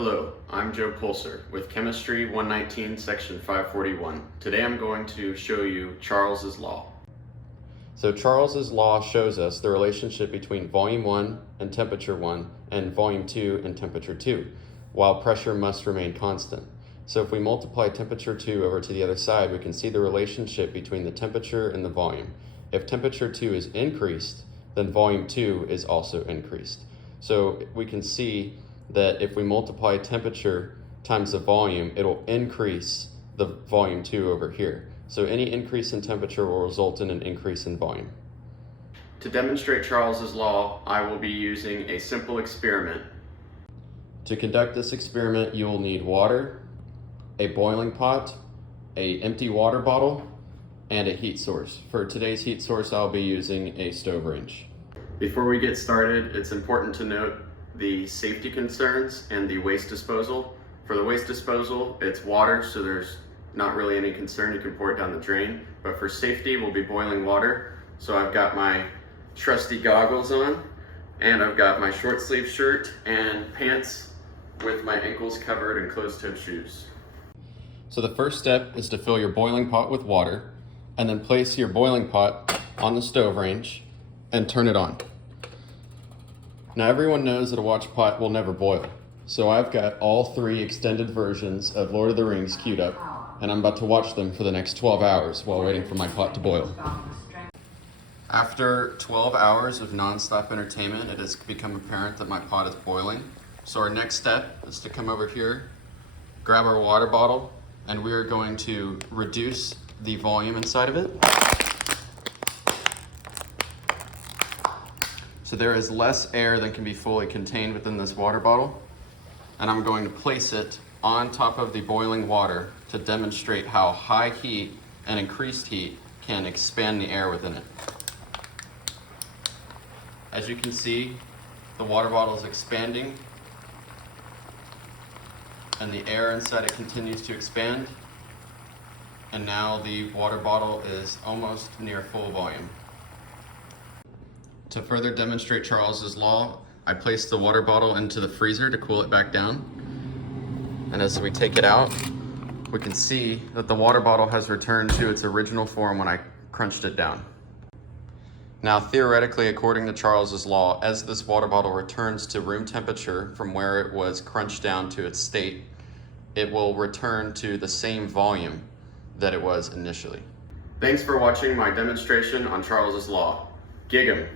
Hello, I'm Joe Polser with Chemistry 119, Section 541. Today I'm going to show you Charles's Law. So Charles's Law shows us the relationship between volume 1 and temperature 1 and volume 2 and temperature 2, while pressure must remain constant. So if we multiply temperature 2 over to the other side, we can see the relationship between the temperature and the volume. If temperature 2 is increased, then volume 2 is also increased. So we can see that if we multiply temperature times the volume, it'll increase the volume 2 over here. So any increase in temperature will result in an increase in volume. To demonstrate Charles's Law, I will be using a simple experiment. To conduct this experiment, you will need water, a boiling pot, an empty water bottle, and a heat source. For today's heat source, I'll be using a stove range. Before we get started, it's important to note the safety concerns and the waste disposal. For the waste disposal, it's water, so there's not really any concern. You can pour it down the drain. But for safety, we'll be boiling water. So I've got my trusty goggles on, and I've got my short sleeve shirt and pants with my ankles covered in closed-toed shoes. So the first step is to fill your boiling pot with water, and then place your boiling pot on the stove range and turn it on. Now everyone knows that a watch pot will never boil. So I've got all 3 extended versions of Lord of the Rings queued up, and I'm about to watch them for the next 12 hours while waiting for my pot to boil. After 12 hours of non-stop entertainment, it has become apparent that my pot is boiling. So our next step is to come over here, grab our water bottle, and we are going to reduce the volume inside of it. So there is less air than can be fully contained within this water bottle. And I'm going to place it on top of the boiling water to demonstrate how high heat and increased heat can expand the air within it. As you can see, the water bottle is expanding and the air inside it continues to expand. And now the water bottle is almost near full volume. To further demonstrate Charles's Law, I placed the water bottle into the freezer to cool it back down. And as we take it out, we can see that the water bottle has returned to its original form when I crunched it down. Now, theoretically, according to Charles's Law, as this water bottle returns to room temperature from where it was crunched down to its state, it will return to the same volume that it was initially. Thanks for watching my demonstration on Charles's Law. Gigchem.